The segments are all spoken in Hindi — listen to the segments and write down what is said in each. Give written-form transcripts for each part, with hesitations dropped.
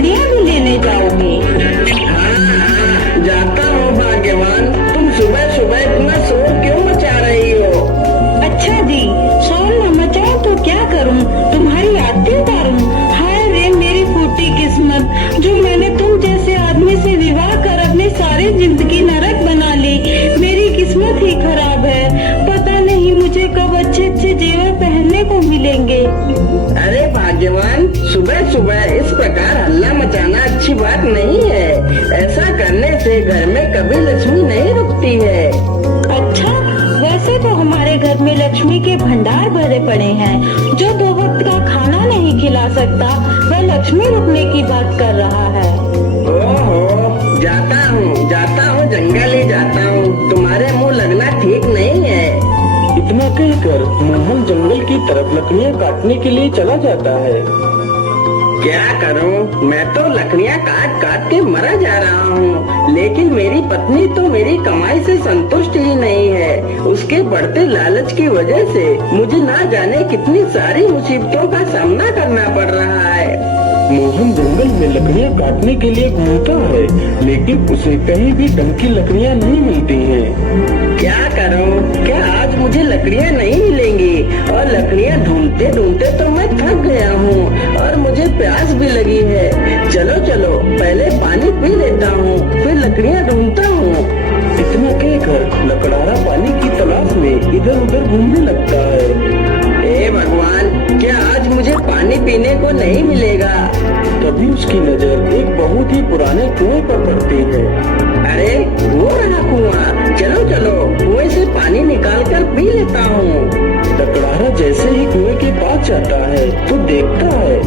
लकड़ियाँ भी लेने जाओगे? हाँ, जाता हूँ भाग्यवान। तुम सुबह सुबह इतना शोर क्यों मचा रही हो? अच्छा जी, शोर न मचाओ तो क्या करूं? तुम्हारी आरती उतारूं? हाय रे मेरी फूटी किस्मत, जो मैंने तुम जैसे आदमी से विवाह कर अपनी सारी जिंदगी नरक बना ली। मेरी किस्मत ही खराब है। पता नहीं मुझे कब अच्छे अच्छे जेवर पहनने को मिलेंगे। अरे भाग्यवान, सुबह सुबह इस प्रकार हल्ला मचाना अच्छी बात नहीं है। ऐसा करने से घर में कभी लक्ष्मी नहीं रुकती है। अच्छा, वैसे तो हमारे घर में लक्ष्मी के भंडार भरे पड़े हैं। जो 2 वक्त का खाना नहीं खिला सकता वह लक्ष्मी रुकने की बात कर रहा है। ओहो, जाता हूँ जंगल ही जाता हूँ। तुम्हारे मुंह लगना ठीक नहीं है। इतना कहकर मोहन जंगल की तरफ लकड़ियाँ काटने के लिए चला जाता है। क्या करूं? मैं तो लकड़ियां काट काट के मरा जा रहा हूं, लेकिन मेरी पत्नी तो मेरी कमाई से संतुष्ट ही नहीं है। उसके बढ़ते लालच की वजह से मुझे ना जाने कितनी सारी मुसीबतों का सामना करना पड़ रहा है। मोहन जंगल में लकड़ियाँ काटने के लिए घूमता है, लेकिन उसे कहीं भी ढंग की लकड़ियाँ नहीं मिलती हैं। क्या करूं? क्या आज मुझे लकड़ियां नहीं मिलेंगी? और लकड़ियां ढूंढते ढूंढते तो मैं थक गया हूँ और मुझे प्यास भी लगी है। चलो चलो, पहले पानी पी लेता हूँ, फिर लकड़ियां ढूंढता हूँ। इतना कहकर लकड़हारा पानी की तलाश में इधर उधर घूमने लगता है। हे भगवान, क्या आज मुझे पानी पीने को नहीं मिलेगा? तभी उसकी नजर एक बहुत ही पुराने कुएं पर पड़ती है। अरे वो रहा कुआं। चलो चलो, कुएं से पानी निकाल कर पी लेता हूँ। लकड़हारा जैसे ही कुएं के पास जाता है तो देखता है,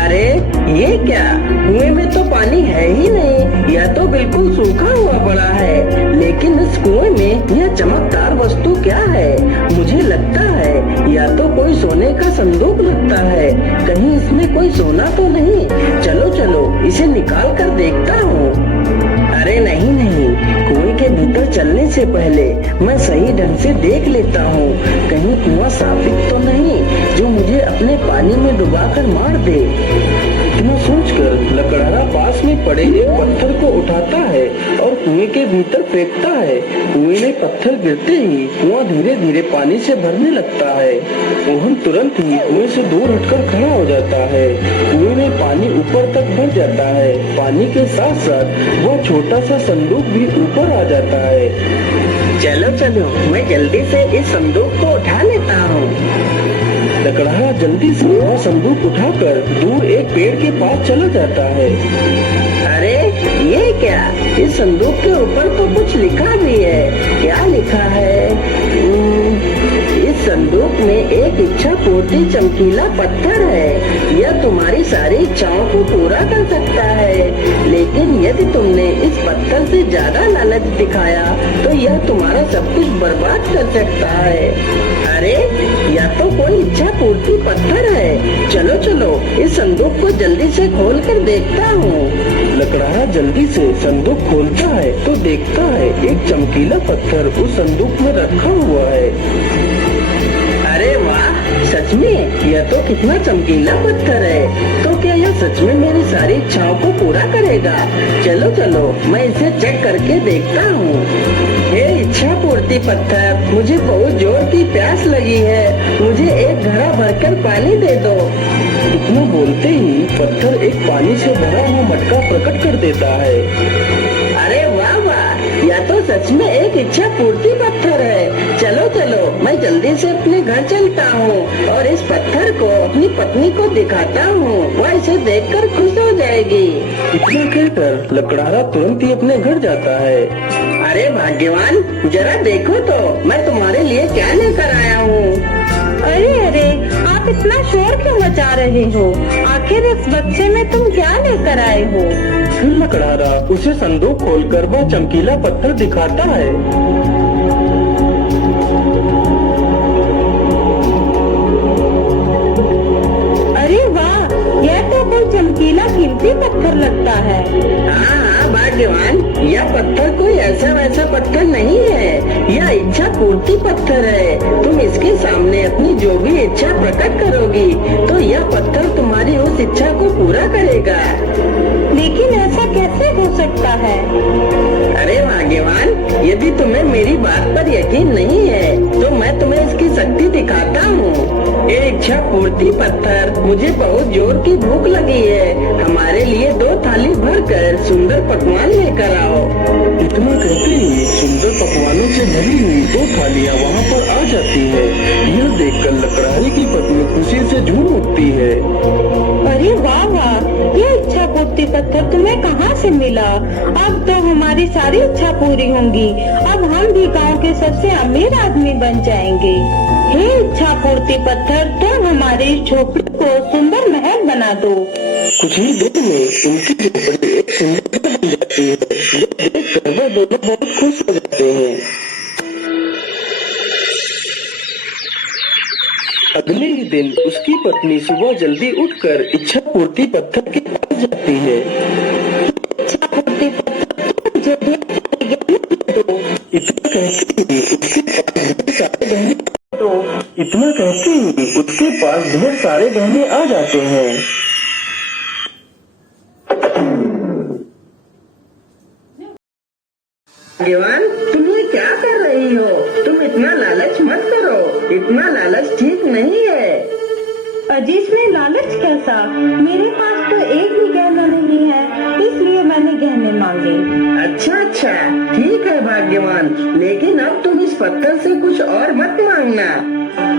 अरे ये क्या? कुएं में तो पानी है ही नहीं, यह तो बिल्कुल सूखा हुआ पड़ा है। लेकिन इस कुएं में यह चमकदार वस्तु क्या है? मुझे लगता है या तो कोई सोने का संदूक लगता है। कहीं इसमें कोई सोना तो नहीं? चलो चलो, इसे निकाल कर देखता हूँ। अरे नहीं नहीं, कुएं के भीतर चलने से पहले मैं सही ढंग से देख लेता हूँ, कहीं कुआं साबित तो नहीं जो मुझे अपने पानी में डुबाकर मार दे। इतना सोचकर लकड़हारा पास में पड़े एक पत्थर को उठाता है और कुएं के भीतर फेंकता है। कुएं में पत्थर गिरते ही कुआं धीरे धीरे पानी से भरने लगता है। मोहन तुरंत ही कुएं से दूर हटकर खड़ा हो जाता है। कुएं में पानी ऊपर तक भर जाता है। पानी के साथ साथ वह छोटा सा संदूक भी ऊपर आ जाता है। चलो चलो, मैं जल्दी से इस संदूक को उठा लेता हूँ। लकड़हारा जल्दी से वह संदूक उठाकर दूर एक पेड़ के पास चला जाता है। अरे ये क्या? इस संदूक के ऊपर तो कुछ लिखा भी है। क्या लिखा है? इस संदूक में एक इच्छा पूर्ति चमकीला पत्थर है। यह तुम्हारी सारी इच्छाओं को पूरा कर सकता है, लेकिन यदि तुमने इस पत्थर से ज्यादा लालच दिखाया तो यह तुम्हारा सब कुछ बर्बाद कर सकता है। अरे यह तो कोई इच्छा पूर्ति पत्थर है। चलो चलो, इस संदूक को जल्दी से खोल कर देखता हूँ। लकड़हारा जल्दी से संदूक खोलता है तो देखता है एक चमकीला पत्थर उस संदूक में रखा हुआ है। अरे वाह, सच में यह तो कितना चमकीला पत्थर है। तो क्या यह सच में मेरी सारी इच्छाओं को पूरा करेगा? चलो चलो, मैं इसे चेक करके देखता हूँ। हे इच्छा पूर्ति पत्थर, मुझे बहुत जोर की प्यास लगी है। मुझे एक घड़ा भरकर पानी दे दो। इतना बोलते ही पत्थर एक पानी से भरा हुआ मटका प्रकट कर देता है। अरे वाह वाह, यह तो सच में एक इच्छा पूर्ति पत्थर है। चलो चलो, मैं जल्दी से अपने घर चलता हूँ और इस पत्थर को अपनी पत्नी को दिखाता हूँ। वह इसे देखकर खुश हो जाएगी। इतना कहकर लकड़हारा तुरंत ही अपने घर जाता है। अरे भाग्यवान, जरा देखो तो मैं तुम्हारे लिए क्या लेकर आया हूँ। अरे अरे, आप इतना शोर क्यों मचा रहे हो? आखिर इस बक्से में तुम क्या लेकर आए हो? फिर लकड़हारा उसे संदूक खोलकर वह चमकीला पत्थर दिखाता है। अरे वाह, यह तो कोई चमकीला कीमती पत्थर लगता है। हाँ हाँ भाग्य भाग्यवान, यह पत्थर कोई ऐसा वैसा पत्थर नहीं है, यह इच्छा पूर्ति पत्थर है। तुम इसके सामने अपनी जो भी इच्छा प्रकट करोगी तो यह पत्थर तुम्हारी उस इच्छा को पूरा करेगा। लेकिन ऐसा कैसे हो सकता है? अरे भाग्यवान, यदि तुम्हें मेरी बात पर यकीन नहीं है तो मैं तुम्हें इसकी शक्ति दिखाता हूँ। ये इच्छा पूर्ति पत्थर, मुझे बहुत जोर की भूख लगी है, हमारे लिए 2 थाली भरकर सुंदर पकवान लेकर आओ। इतना कहते ही सुंदर पकवानों से भरी हुई 2 थालियां वहाँ पर आ जाती है। यह देखकर लकड़हारी की पत्नी खुशी से झूम उठती है। अरे वाह वाह, ये इच्छा पूर्ति पत्थर तुम्हें कहाँ से मिला? अब तो हमारी सारी इच्छा पूरी होंगी। अब हम भी गांव के सबसे अमीर आदमी बन जाएंगे। हे इच्छा पूर्ति पत्थर, तुम हमारी इस झोपड़ी को सुंदर महल बना दो। कुछ ही देर में उनकी झोपड़ी एक सुंदर घर बन जाती है। जो देखकर वह दोनों बहुत खुश हो जाते हैं। अगले ही दिन उसकी पत्नी सुबह जल्दी उठकर इच्छा पूर्ति पत्थर के पास जाती है। इच्छा पूर्ति पत्थर, तुम मुझे इतना कहते ही उसके पास ढेर सारे गहने आ जाते हैं। भाग्यवान, तुम ये क्या कर रही हो? तुम इतना लालच मत करो, इतना लालच ठीक नहीं है। अजी, इसमें लालच कैसा? मेरे पास तो एक भी गहना नहीं है, इसलिए मैंने गहने मांगे। अच्छा, ठीक है भाग्यवान, लेकिन अब तुम इस पत्थर से कुछ और मत मांगना।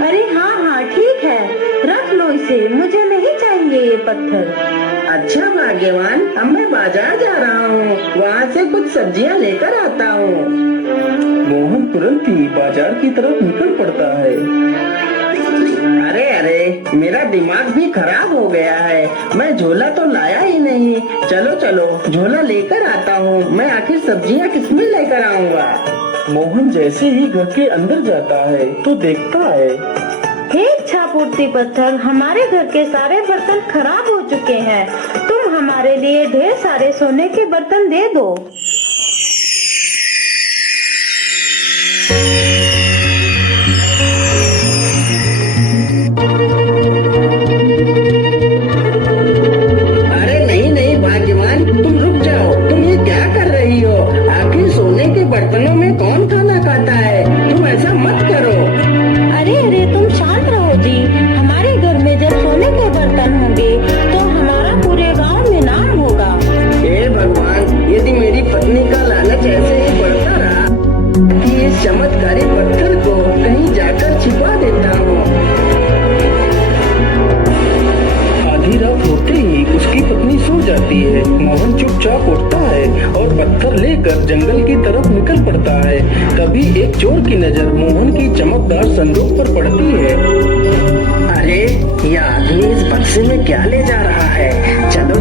अरे हाँ, ठीक है, रख लो इसे, मुझे नहीं चाहिए ये पत्थर। अच्छा भाग्यवान, अब मैं बाजार जा रहा हूँ, वहाँ से कुछ सब्जियाँ लेकर आता हूँ। मोहन तुरंत ही बाजार की तरफ निकल पड़ता है। अरे, मेरा दिमाग भी खराब हो गया है, मैं झोला तो लाया ही नहीं। चलो झोला लेकर आता हूँ। मैं आखिर सब्जियाँ किसमें लेकर आऊँगा? मोहन जैसे ही घर के अंदर जाता है तो देखता है, हे इच्छा पूर्ति पत्थर, हमारे घर के सारे बर्तन खराब हो चुके हैं, तुम हमारे लिए ढेर सारे सोने के बर्तन दे दो। अरे नहीं भाग्यवान, तुम रुक जाओ, तुम ये क्या कर रही हो? आखिर सोने के बर्तनों में कौन खाना खाता है? तुम ऐसा मत करो। अरे तुम शांत रहो जी, हमारे घर में जब सोने के बर्तन होंगे तो हमारा पूरे गांव में नाम होगा। हे भगवान, यदि मेरी पत्नी का लालच ऐसे ही बढ़ता रहा कि इस चमत्कारी पत्थर को कहीं जाकर छिपा देता हूँ। आधी रात होते ही उसकी पत्नी सो जाती है। मोहन चुपचाप उठता है और पत्थर लेकर जंगल की तरफ निकल पड़ता है। तभी एक चोर की नजर मोहन की चमकदार संदूक पर पड़ती है। अरे, यह आदमी इस बक्से में क्या ले जा रहा है?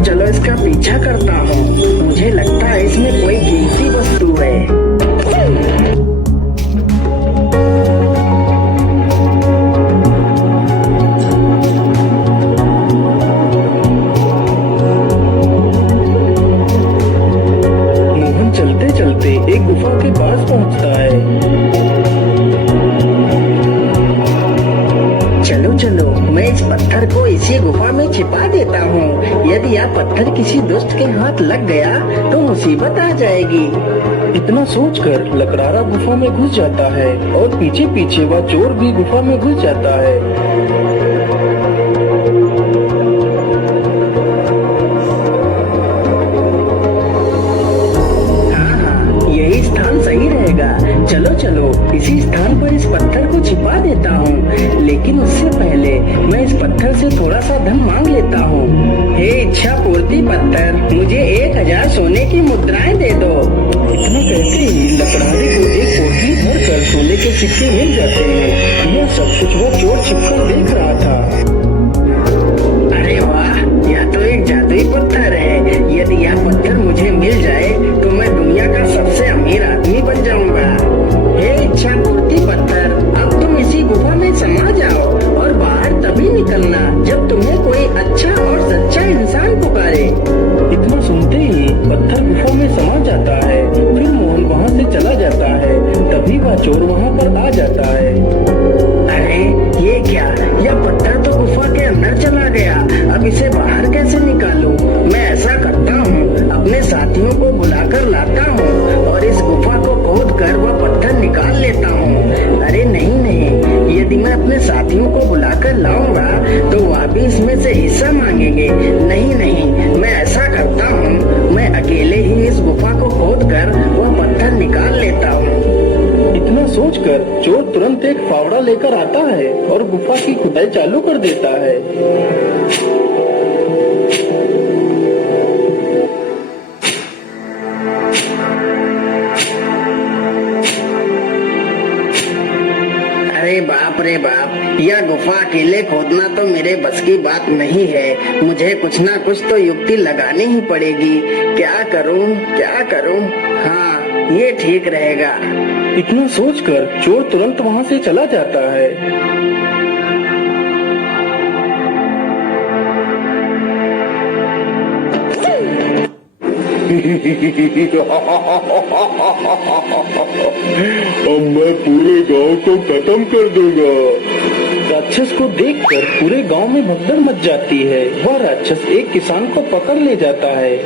चलो इसका पीछा करता हूँ। मुझे लगता है इसमें कोई कीमती वस्तु है। मोहन चलते चलते एक गुफा के पास पहुंचता है। चलो, मैं इस पत्थर को इसी गुफा में छिपा देता हूँ। यदि यह पत्थर किसी दुष्ट के हाथ लग गया तो मुसीबत आ जाएगी। इतना सोचकर लकड़हारा गुफा में घुस जाता है और पीछे पीछे वह चोर भी गुफा में घुस जाता है। हाँ, यही स्थान सही रहेगा। चलो इसी स्थान पर इस पत्थर को छिपा देता हूँ। लेकिन उससे पहले मैं इस पत्थर से थोड़ा सा धन मांग लेता हूँ। हे इच्छा पूर्ति पत्थर, मुझे 1000 सोने की मुद्राएं दे दो। इतना कहते ही लकड़हारे को एक पोटली भरकर सोने के सिक्के मिल जाते हैं। यह सब कुछ वह चोर छिपकर देख रहा था। अरे वाह, यह तो एक जादुई पत्थर है। यदि यह पत्थर मुझे मिल जाए तो मैं दुनिया का सबसे अमीर आदमी बन जाऊंगा। हे इच्छा पूर्ति पत्थर, अब तुम इसी गुफा में समा जाओ और बाहर तभी निकलना जब तुम्हें कोई अच्छा और सच्चा इंसान पुकारे। इतना सुनते ही पत्थर गुफा में समा जाता बड़ा चोर वहाँ पर आ जाता है। अरे ये क्या, यह पत्थर तो गुफा के अंदर चला गया, अब इसे बाहर कैसे निकालूं? मैं ऐसा करता हूँ, अपने साथियों को बुलाकर लाता हूँ और इस गुफा को खोद कर वह पत्थर निकाल लेता हूँ। अरे नहीं नहीं, यदि मैं अपने साथियों को बुलाकर लाऊंगा तो वह भी इसमें से हिस्सा मांगेंगे। नहीं नहीं, मैं ऐसा करता हूँ, मैं अकेले ही इस गुफा को खोद कर वह पत्थर निकाल लेता हूँ। इतना सोचकर चोर तुरंत एक फावड़ा लेकर आता है और गुफा की खुदाई चालू कर देता है। अरे बाप रे बाप, यह गुफा अकेले खोदना तो मेरे बस की बात नहीं है। मुझे कुछ ना कुछ तो युक्ति लगानी ही पड़ेगी। क्या करूं क्या करूं? हाँ, ये ठीक रहेगा। इतना सोचकर चोर तुरंत वहाँ से चला जाता है। अब मैं पूरे गांव को खत्म कर दूंगा। राक्षस को देखकर पूरे गांव में भगदड़ मच जाती है। वह राक्षस एक किसान को पकड़ ले जाता है।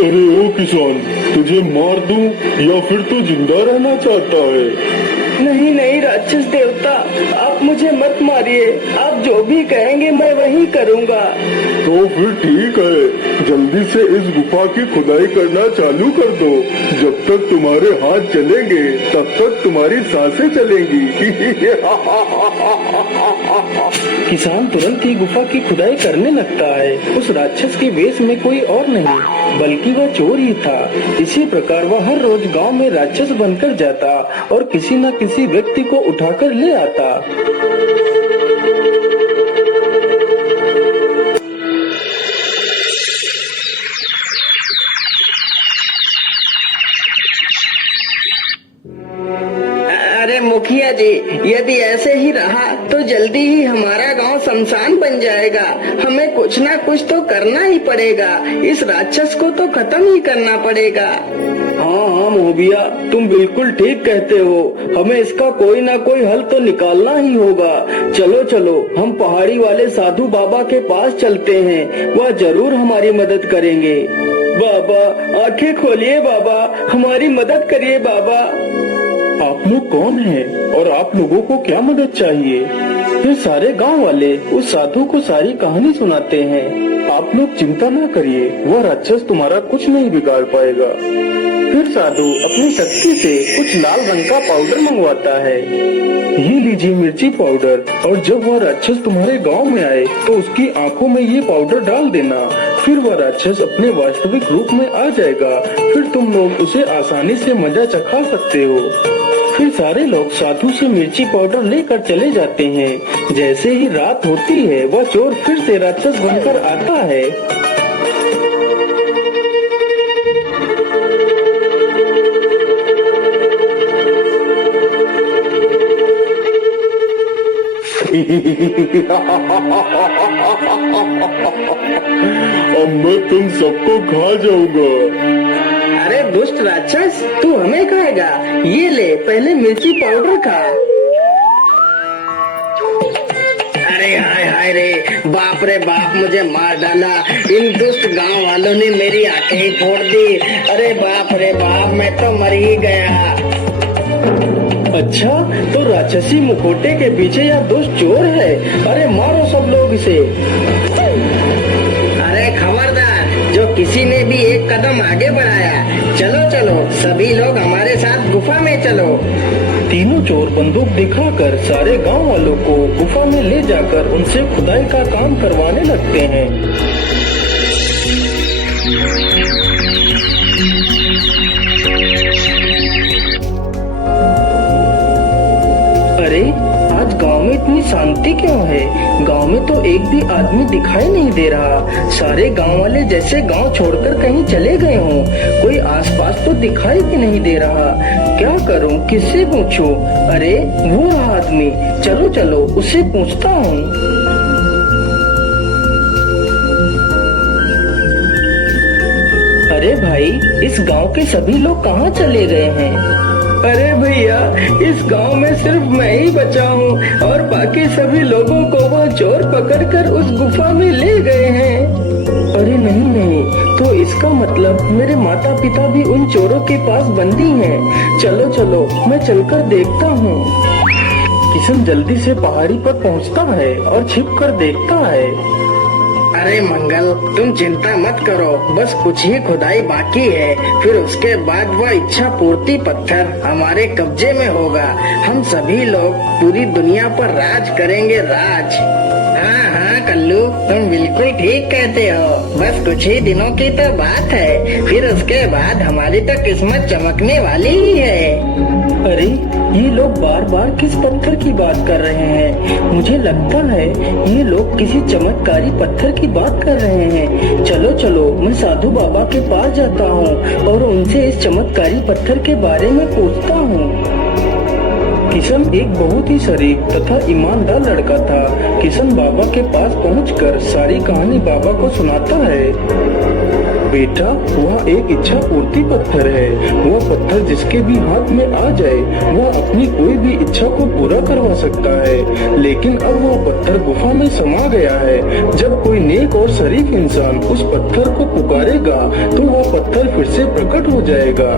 अरे ओ किसान, तुझे मार दूं या फिर तू जिंदा रहना चाहता है? नहीं नहीं राक्षस देवता, आप मुझे मत मारिए। आप जो भी कहेंगे मैं वही करूँगा। तो फिर ठीक है, जल्दी से इस गुफा की खुदाई करना चालू कर दो। जब तक तुम्हारे हाथ चलेंगे तब तक तुम्हारी सांसें चलेंगी। किसान तुरंत ही गुफा की खुदाई करने लगता है। उस राक्षस के वेश में कोई और नहीं बल्कि वह चोर ही था। इसी प्रकार वह हर रोज गांव में राक्षस बनकर जाता और किसी न किसी व्यक्ति को उठाकर ले आता। अरे मुखिया जी, यदि ऐसे ही रहा तो जल्दी ही हमारा गांव शमशान बन जाएगा। हमें कुछ ना कुछ तो करना ही पड़ेगा। इस राक्षस को तो खत्म ही करना पड़ेगा। हाँ हाँ मोबिया, तुम बिल्कुल ठीक कहते हो। हमें इसका कोई ना कोई हल तो निकालना ही होगा। चलो चलो, हम पहाड़ी वाले साधु बाबा के पास चलते हैं। वह जरूर हमारी मदद करेंगे। बाबा, आंखें खोलिए बाबा, हमारी मदद करिए बाबा। आप लोग कौन हैं और आप लोगों को क्या मदद चाहिए? फिर सारे गांव वाले उस साधु को सारी कहानी सुनाते हैं। आप लोग चिंता न करिए, वह राक्षस तुम्हारा कुछ नहीं बिगाड़ पाएगा। फिर साधु अपनी शक्ति से कुछ लाल रंग का पाउडर मंगवाता है। ये लीजिए मिर्ची पाउडर, और जब वह राक्षस तुम्हारे गांव में आए तो उसकी आंखों में ये पाउडर डाल देना। फिर वह राक्षस अपने वास्तविक रूप में आ जाएगा। फिर तुम लोग उसे आसानी से मजा चखा सकते हो। फिर सारे लोग साधु से मिर्ची पाउडर लेकर चले जाते हैं। जैसे ही रात होती है वह चोर फिर से राक्षस बनकर आता है। अब मैं तुम सबको खा जाऊंगा। अरे दुष्ट राक्षस, तू हमें खाएगा? ये ले, पहले मिर्ची पाउडर खा। अरे हाय हाय रे, बाप रे बाप, मुझे मार डाला। इन दुष्ट गांव वालों ने मेरी आंखें ही फोड़ दी। अरे बाप रे बाप, मैं तो मर ही गया। अच्छा, तो राक्षसी मुखोटे के पीछे यह दुष्ट चोर है। अरे मारो सब लोग इसे। अरे खबरदार, जो किसी ने भी एक कदम आगे बढ़ाया। चलो चलो, सभी लोग हमारे साथ गुफा में चलो। तीनों चोर बंदूक दिखाकर सारे गांव वालों को गुफा में ले जाकर उनसे खुदाई का काम करवाने लगते हैं। अरे आज गांव में इतनी शांति क्यों है? गांव में तो एक भी आदमी दिखाई नहीं दे रहा। सारे गांव वाले जैसे गांव छोड़कर कहीं चले गए हों। कोई आसपास तो दिखाई भी नहीं दे रहा। क्या करूं, किससे पूछूं? अरे वो रहा आदमी, चलो चलो उससे पूछता हूँ। अरे भाई, इस गांव के सभी लोग कहाँ चले गए हैं? अरे भैया, इस गांव में सिर्फ मैं ही बचा हूँ और बाकी सभी लोगों को वो चोर पकड़कर उस गुफा में ले गए हैं। अरे नहीं नहीं, तो इसका मतलब मेरे माता पिता भी उन चोरों के पास बंदी हैं। चलो चलो, मैं चलकर देखता हूँ। किशन जल्दी से पहाड़ी पर पहुँचता है और छिप कर देखता है। अरे मंगल, तुम चिंता मत करो, बस कुछ ही खुदाई बाकी है, फिर उसके बाद वह इच्छा पूर्ति पत्थर हमारे कब्जे में होगा। हम सभी लोग पूरी दुनिया पर राज करेंगे, राज। हाँ हाँ कल्लू, तुम बिल्कुल ठीक कहते हो, बस कुछ ही दिनों की तो बात है, फिर उसके बाद हमारी तो किस्मत चमकने वाली ही है। अरे ये लोग बार बार किस पत्थर की बात कर रहे हैं? मुझे लगता है ये लोग किसी चमत्कारी पत्थर की बात कर रहे हैं। चलो चलो, मैं साधु बाबा के पास जाता हूँ और उनसे इस चमत्कारी पत्थर के बारे में पूछता हूँ। किशन एक बहुत ही शरीफ तथा ईमानदार लड़का था। किशन बाबा के पास पहुंचकर सारी कहानी बाबा को सुनाता है। बेटा, वह एक इच्छा पूर्ति पत्थर है। वह पत्थर जिसके भी हाथ में आ जाए वह अपनी कोई भी इच्छा को पूरा करवा सकता है। लेकिन अब वह पत्थर गुफा में समा गया है। जब कोई नेक और शरीफ इंसान उस पत्थर को पुकारेगा तो वह पत्थर फिर से प्रकट हो जाएगा।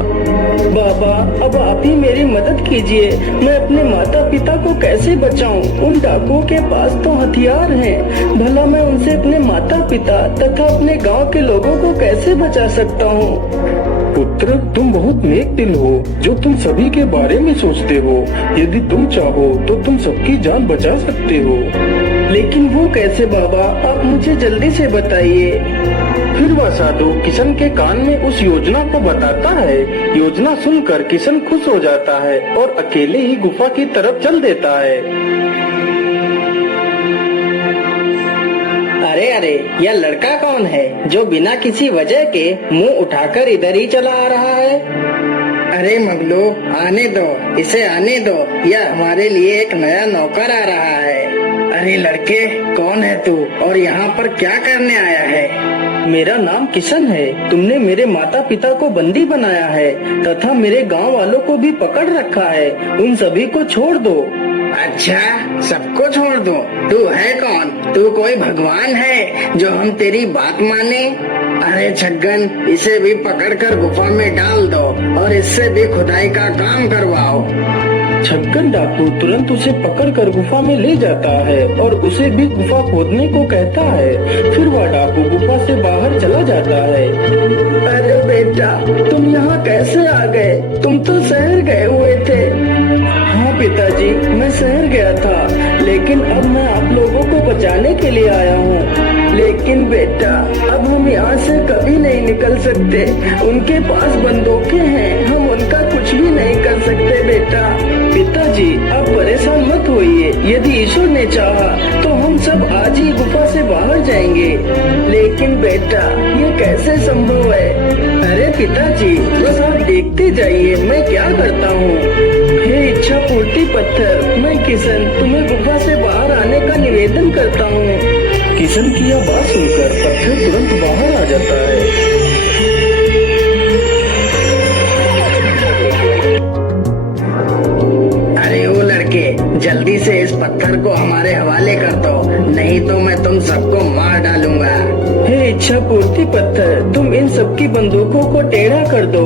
बाबा, अब आप ही मेरी मदद कीजिए। मैं अपने माता पिता को कैसे बचाऊं? उन डाकुओं के पास तो हथियार हैं। भला मैं उनसे अपने माता पिता तथा अपने गांव के लोगों को कैसे बचा सकता हूँ? पुत्र, तुम बहुत नेक दिल हो जो तुम सभी के बारे में सोचते हो। यदि तुम चाहो तो तुम सबकी जान बचा सकते हो। लेकिन वो कैसे बाबा? आप मुझे जल्दी से बताइए। फिर वह साधु किशन के कान में उस योजना को बताता है। योजना सुनकर किशन खुश हो जाता है और अकेले ही गुफा की तरफ चल देता है। अरे अरे, यह लड़का कौन है जो बिना किसी वजह के मुंह उठाकर इधर ही चला आ रहा है? अरे मगलू, आने दो, इसे आने दो, यह हमारे लिए एक नया नौकर आ रहा है। अरे लड़के, कौन है तू और यहाँ पर क्या करने आया है? मेरा नाम किशन है। तुमने मेरे माता पिता को बंदी बनाया है तथा मेरे गांव वालों को भी पकड़ रखा है। उन सभी को छोड़ दो। अच्छा, सबको छोड़ दो? तू है कौन? तू कोई भगवान है जो हम तेरी बात माने? अरे छगन, इसे भी पकड़कर गुफा में डाल दो और इससे भी खुदाई का काम करवाओ। छगन डाकू तुरंत उसे पकड़कर गुफा में ले जाता है और उसे भी गुफा खोदने को कहता है। फिर वह डाकू गुफा से बाहर चला जाता है। अरे बेटा, तुम यहाँ कैसे आ गए? तुम तो शहर गए हुए थे। हाँ पिताजी, मैं शहर गया था, लेकिन अब मैं आप लोगों को बचाने के लिए आया हूँ। लेकिन बेटा, अब हम यहाँ से कभी नहीं निकल सकते। उनके पास बंदूकें हैं, हम उनका कुछ भी नहीं कर सकते बेटा। पिताजी, आप परेशान मत होइए। यदि ईश्वर ने चाहा तो हम सब आज ही गुफा से बाहर जाएंगे। लेकिन बेटा, ये कैसे संभव है? अरे पिताजी, बस आप देखते जाइए मैं क्या करता हूँ। हे इच्छा पूर्ति पत्थर, मैं किशन तुम्हें गुफा से बाहर आने का निवेदन करता हूँ। किशन की यह बात सुनकर पत्थर तुरंत बाहर आ जाता है। जल्दी से इस पत्थर को हमारे हवाले कर दो, नहीं तो मैं तुम सबको मार डालूंगा। हे इच्छा पूर्ति पत्थर, तुम इन सबकी बंदूकों को टेढ़ा कर दो।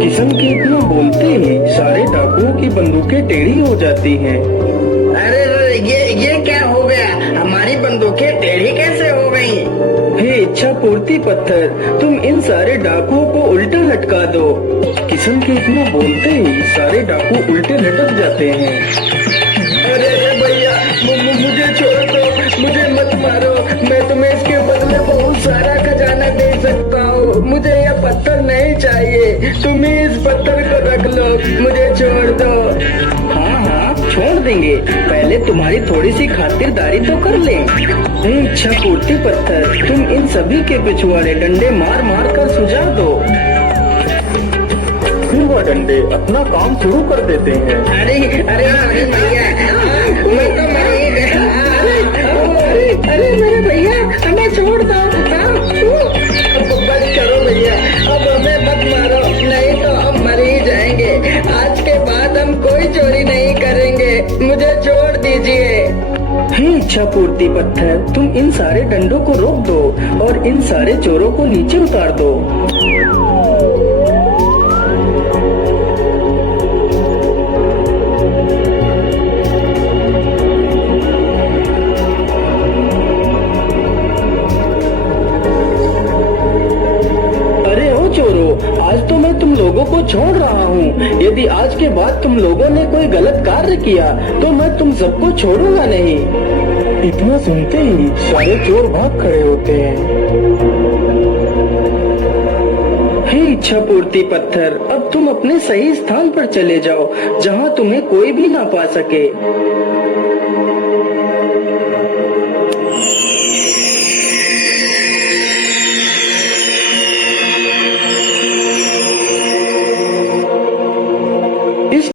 किशन के इतना बोलते ही सारे डाकुओं की बंदूकें टेढ़ी हो जाती हैं। अरे ये क्या हो गया? हमारी बंदूकें टेढ़ी कैसे हो गई? हे इच्छा पूर्ति पत्थर, तुम इन सारे डाकुओं को उल्टा लटका दो। किशन के इतना बोलते ही सारे डाकू उल्टे लटक जाते हैं। अरे भैया, मुझे छोड़ दो, मुझे मत मारो। मैं तुम्हें इसके बदले बहुत सारा खजाना दे सकता हूँ। मुझे यह पत्थर नहीं चाहिए, तुम ही इस पत्थर को रख लो, मुझे छोड़ दो। हाँ हाँ, छोड़ देंगे, पहले तुम्हारी थोड़ी सी खातिरदारी तो कर लें। हे इच्छा पूर्ति पत्थर, तुम इन सभी के पिछवाड़े डंडे मार मार कर सुझा दो। फिर वह डंडे अपना काम शुरू कर देते हैं। अरे अरे अरे भैया, मैं तो मर ही गया। अरे मेरे भैया, हमें छोड़ दो। बस करो भैया, अब छोड़ दीजिए। हे इच्छा पूर्ति पत्थर, तुम इन सारे डंडों को रोक दो और इन सारे चोरों को नीचे उतार दो। अरे ओ चोरों, आज तो मैं तुम लोगों को छोड़ रहा हूँ। यदि आज के बाद तुम लोगों ने कोई गलत कार्य किया तो मैं तुम सबको छोड़ूंगा नहीं। इतना सुनते ही सारे चोर भाग खड़े होते हैं। हे इच्छा पूर्ति पत्थर, अब तुम अपने सही स्थान पर चले जाओ जहाँ तुम्हें कोई भी ना पा सके।